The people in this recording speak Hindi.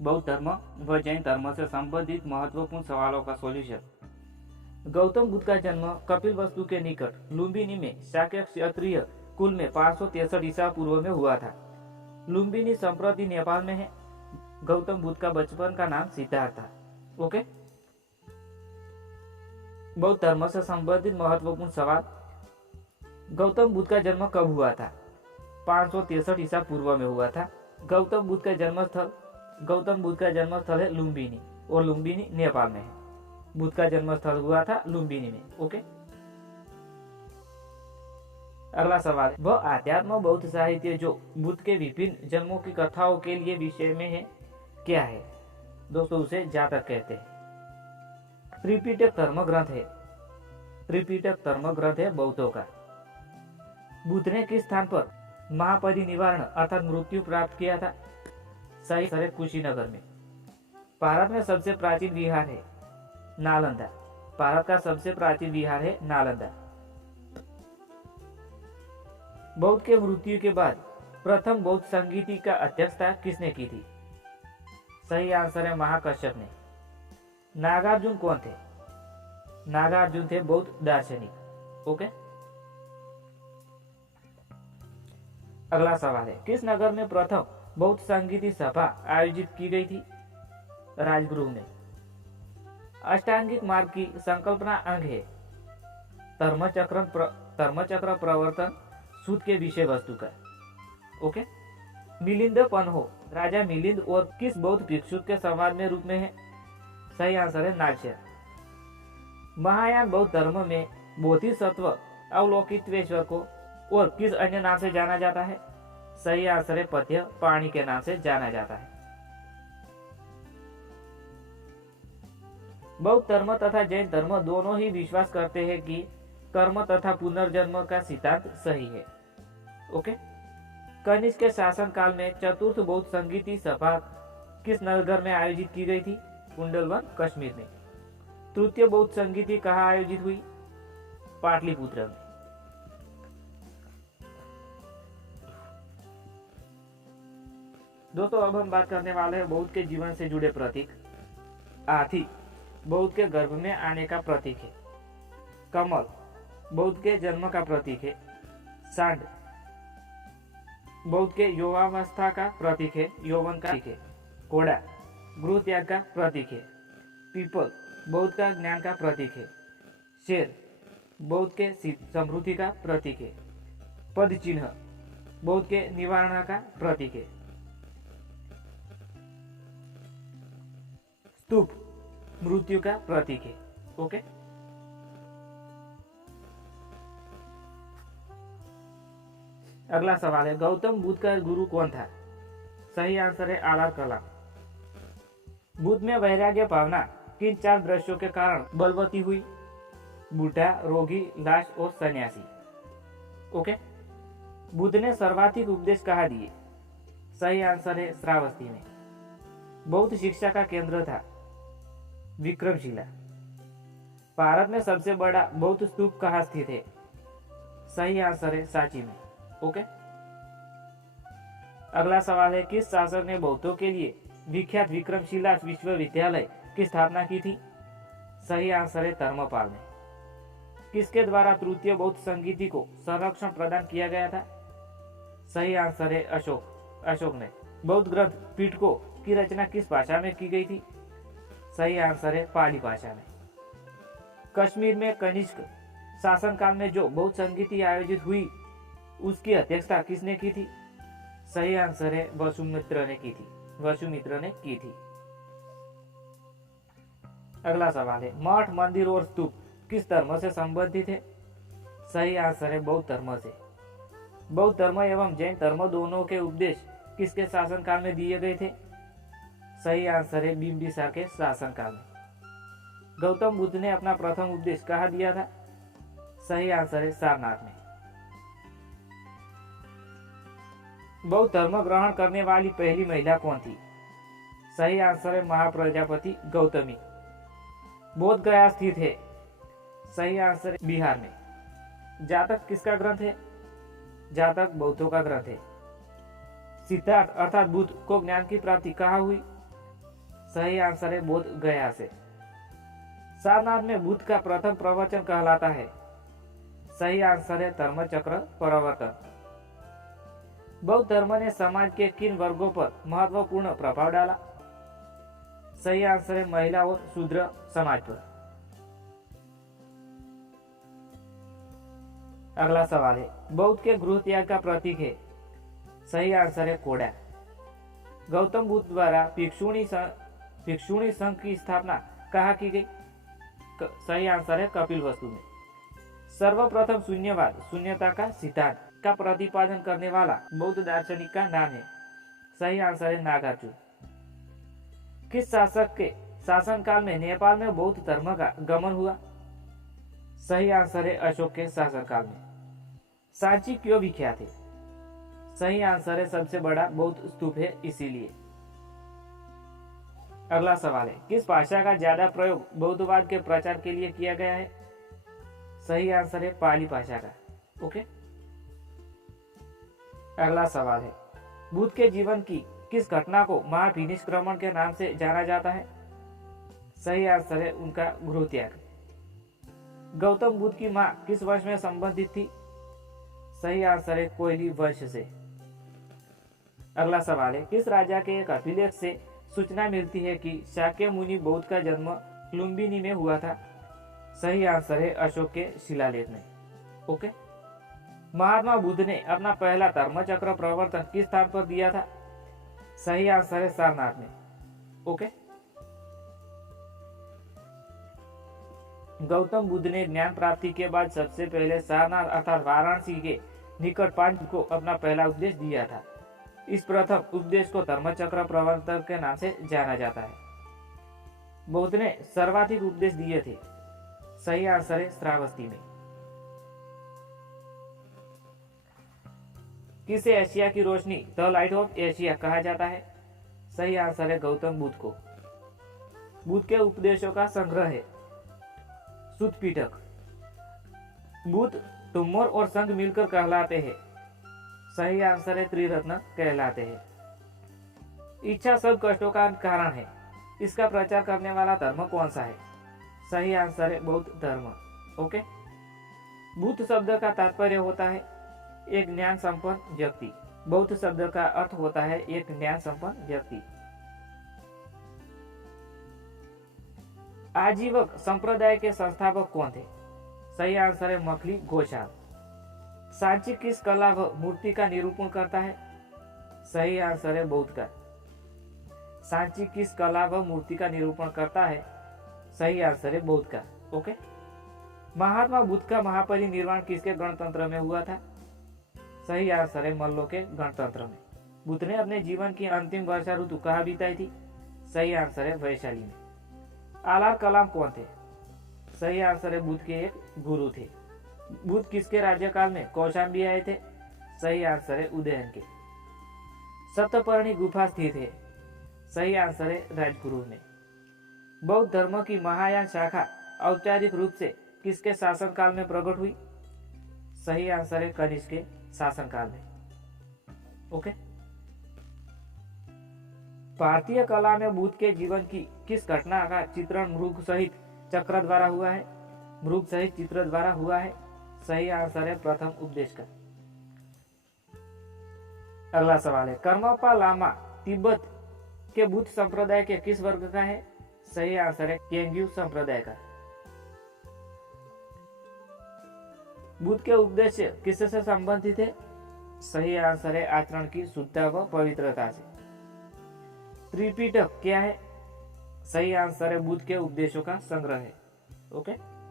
बौद्ध धर्म व जैन धर्म से संबंधित महत्वपूर्ण सवालों का सॉल्यूशन। गौतम बुद्ध का जन्म कपिलवस्तु के निकट लुम्बिनी में शाक्य क्षत्रिय कुल में 563 ईसा पूर्व में हुआ था। लुम्बिनी संप्रति नेपाल में है। गौतम बुद्ध का बचपन का नाम सिद्धार्थ था। ओके। बौद्ध धर्म से संबंधित महत्वपूर्ण सवाल। गौतम बुद्ध का जन्म कब हुआ था? 563 ईसा पूर्व में हुआ था। गौतम बुद्ध का जन्मस्थल है लुम्बिनी और लुम्बिनी नेपाल में है। बुद्ध का जन्मस्थल हुआ था लुम्बिनी में। ओके। अगला सवाल, वह आध्यात्म बौद्ध साहित्य जो बुद्ध के विभिन्न जन्मों की कथाओं के लिए विषय में है क्या है? दोस्तों, उसे जातक कहते हैं। त्रिपिटक धर्म ग्रंथ है। त्रिपिटक धर्म ग्रंथ है बौद्धों का। बुद्ध ने किस स्थान पर महापरिनिर्वाण अर्थात मृत्यु प्राप्त किया था? सही है कुशीनगर में। भारत में सबसे प्राचीन विहार है नालंदा। भारत का सबसे प्राचीन विहार है नालंदा। बौद्ध के मृत्यु के बाद प्रथम बौद्ध संगीति का अध्यक्षता किसने की थी? सही आंसर है महाकश्यप ने। नागार्जुन कौन थे? नागार्जुन थे बौद्ध दार्शनिक। ओके। अगला सवाल है, किस नगर में प्रथम बौद्ध संगीति सभा आयोजित की गई थी? राजगृह में। अष्टांगिक मार्ग की संकल्पना अंग है धर्मचक्र प्रवर्तन सूत्र के विषय वस्तु का। ओके। मिलिंद पन्हो राजा मिलिंद और किस बौद्ध भिक्षु के संवाद में रूप में है? सही आंसर है नागशेर। महायान बौद्ध धर्म में बोधिसत्व अवलोकितेश्वर को और किस अन्य नाम से जाना जाता है? सही आंसर है पद्य पाणी के नाम से जाना जाता है। बौद्ध धर्म तथा जैन धर्म दोनों ही विश्वास करते हैं कि कर्म तथा पुनर्जन्म का सिद्धांत सही है। ओके। कनिष्क के शासन काल में चतुर्थ बौद्ध संगीति सभा किस नगर में आयोजित की गई थी? कुंडलवन कश्मीर में। तृतीय बौद्ध संगीति कहाँ आयोजित हुई? पाटलिपुत्र में। दोस्तों, अब हम बात करने वाले हैं बौद्ध के जीवन से जुड़े प्रतीक। हाथी बौद्ध के गर्भ में आने का प्रतीक है। कमल बौद्ध के जन्म का प्रतीक है। सांड बौद्ध के युवावस्था का प्रतीक है, यौवन का प्रतीक है। घोड़ा गृह त्याग का प्रतीक है। पीपल बौद्ध का ज्ञान का प्रतीक है। शेर बौद्ध के समृद्धि का प्रतीक है। पद चिन्ह बौद्ध के निवारण का प्रतीक है। स्तूप मृत्यु का प्रतीक है। ओके। अगला सवाल है, गौतम बुद्ध का गुरु कौन था? सही आंसर है आलार कलाम। बुद्ध में वैराग्य भावना किन 4 दृश्यों के कारण बलवती हुई? बूढ़ा, रोगी, लाश और सन्यासी। ओके। बुद्ध ने सर्वाधिक उपदेश कहाँ दिए? सही आंसर है श्रावस्ती में। बौद्ध शिक्षा का केंद्र था विक्रमशिला। भारत में सबसे बड़ा बौद्ध स्तूप कहाँ स्थित है? सही आंसर है सांची में। ओके। अगला सवाल है, किस शासक ने बौद्धों के लिए विख्यात विक्रमशिला विश्वविद्यालय की स्थापना की थी? सही आंसर है धर्मपाल ने। किसके द्वारा तृतीय बौद्ध संगीति को संरक्षण प्रदान किया गया था? सही आंसर है अशोक ने। बौद्ध ग्रंथ पिटको की रचना किस भाषा में की गई थी? सही आंसर है पाली भाषा में। कश्मीर में कनिष्क शासनकाल में जो बौद्ध संगीति आयोजित हुई उसकी अध्यक्षता किसने की थी? सही आंसर है वसुमित्र ने की थी। अगला सवाल है, मठ, मंदिर और स्तूप किस धर्म से संबंधित है? सही आंसर है बौद्ध धर्म से। बौद्ध धर्म एवं जैन धर्म दोनों के उपदेश किसके शासनकाल में दिए गए थे? सही आंसर है बिंबिसार के शासनकाल में। गौतम बुद्ध ने अपना प्रथम उपदेश कहाँ दिया था? सही आंसर है सारनाथ में। बौद्ध धर्म ग्रहण करने वाली पहली महिला कौन थी? सही आंसर है महाप्रजापति गौतमी। बोध गया स्थित है। सही आंसर है बिहार में। जातक किसका ग्रंथ है? जातक बौद्धों का ग्रंथ है। सिद्धार्थ अर्थात बुद्ध को ज्ञान की प्राप्ति कहाँ हुई? सही आंसर है बोध गया से। सारनाथ में बुद्ध का प्रथम प्रवचन कहलाता है। सही आंसर है धर्मचक्र प्रवर्तन। बौद्ध धर्म ने समाज के किन वर्गों पर महत्वपूर्ण प्रभाव डाला? सही आंसर है महिला और शूद्र समाज पर। अगला सवाल है, बौद्ध के गृह त्याग का प्रतीक है। सही आंसर है कोड़ा। गौतम बुद्ध द्वारा भिक्षुणी संघ की स्थापना कहाँ की गई? सही आंसर है कपिलवस्तु में। सर्वप्रथम शून्यवाद, शून्यता का सिद्धांत का प्रतिपादन करने वाला बौद्ध दार्शनिक का नाम है। सही आंसर है नागार्जुन। किस शासक के शासनकाल में नेपाल में बौद्ध धर्म का गमन हुआ? सही आंसर है अशोक के शासनकाल में। सांची क्यों विख्यात है? सही आंसर है सबसे बड़ा बौद्ध स्तूप है इसीलिए। अगला सवाल है, किस भाषा का ज्यादा प्रयोग बौद्धवाद के प्रचार के लिए किया गया है? सही आंसर है पाली भाषा का। ओके। अगला सवाल है, बुद्ध के जीवन की किस घटना को महाविनिष्क्रमण के नाम से जाना जाता है? सही आंसर है उनका गृह त्याग। गौतम बुद्ध की मां किस वंश में संबंधित थी? सही आंसर है कोयली वंश से। अगला सवाल है, किस राजा के एक अभिलेख से सूचना मिलती है कि शाक्य मुनि बौद्ध का जन्म लुम्बिनी में हुआ था? सही आंसर है अशोक के शिलालेख में। ओके। महात्मा बुद्ध ने अपना पहला धर्मचक्र प्रवर्तन किस स्थान पर दिया था? सही आंसर है सारनाथ में। ओके। गौतम बुद्ध ने ज्ञान प्राप्ति के बाद सबसे पहले सारनाथ अर्थात वाराणसी के निकट पांच को अपना पहला उपदेश दिया था। इस प्रथम उपदेश को धर्मचक्र प्रवर्तन के नाम से जाना जाता है। बुद्ध ने सर्वाधिक उपदेश दिए थे। सही आंसर है श्रावस्ती में। किसे एशिया की रोशनी द लाइट ऑफ एशिया कहा जाता है? सही आंसर है गौतम बुद्ध को। बुद्ध के उपदेशों का संग्रह है सुत्त पिटक। बुद्ध तुम्मोर और संघ मिलकर कहलाते हैं। सही आंसर है त्रिरत्न कहलाते हैं। इच्छा सब कष्टों का कारण है। इसका प्रचार करने वाला धर्म कौन सा है? सही आंसर है बौद्ध धर्म। ओके। बुद्ध शब्द का तात्पर्य होता है एक ज्ञान संपन्न व्यक्ति। बौद्ध शब्द का अर्थ होता है एक ज्ञान संपन्न व्यक्ति। आजीवक संप्रदाय के संस्थापक कौन थे? सही आंसर है मखली घोषाल। सांची किस कला व मूर्ति का निरूपण करता है? सही आंसर है बौद्ध का। सांची किस कला व मूर्ति का निरूपण करता है? सही आंसर है बौद्ध का। ओके। महात्मा बुद्ध का महापरिनिर्वाण किसके गणतंत्र में हुआ था? सही आंसर है मल्लों के गणतंत्र में। बुद्ध ने अपने जीवन की अंतिम वर्षा ऋतु कहाँ बिताई थी? सही आंसर है वैशाली में। आलार कलाम कौन थे? सही आंसर है बुद्ध के एक गुरु थे। बुद्ध किसके राज्यकाल में कौशाम्बी आए थे? सही आंसर है उदयन के। सप्तपर्णी गुफा स्थित है। सही आंसर है राजगुरु में। बौद्ध धर्म की महायान शाखा औपचारिक रूप से किसके शासनकाल में प्रकट हुई? सही आंसर है कनिष्क के शासनकाल में। ओके। भारतीय कला में बुद्ध के जीवन की किस घटना का चित्रण मृग सहित चक्र द्वारा हुआ है? मृग सहित चित्र द्वारा हुआ है। सही आंसर है प्रथम उपदेश का। अगला सवाल है, कर्मपा लामा तिब्बत के बुद्ध संप्रदाय के किस वर्ग का है? सही आंसर है केंग्यू संप्रदाय का। बुद्ध के उपदेश किससे संबंधित है? सही आंसर है आचरण की शुद्धता व पवित्रता से। त्रिपिटक क्या है? सही आंसर है बुद्ध के उपदेशों का संग्रह है। ओके।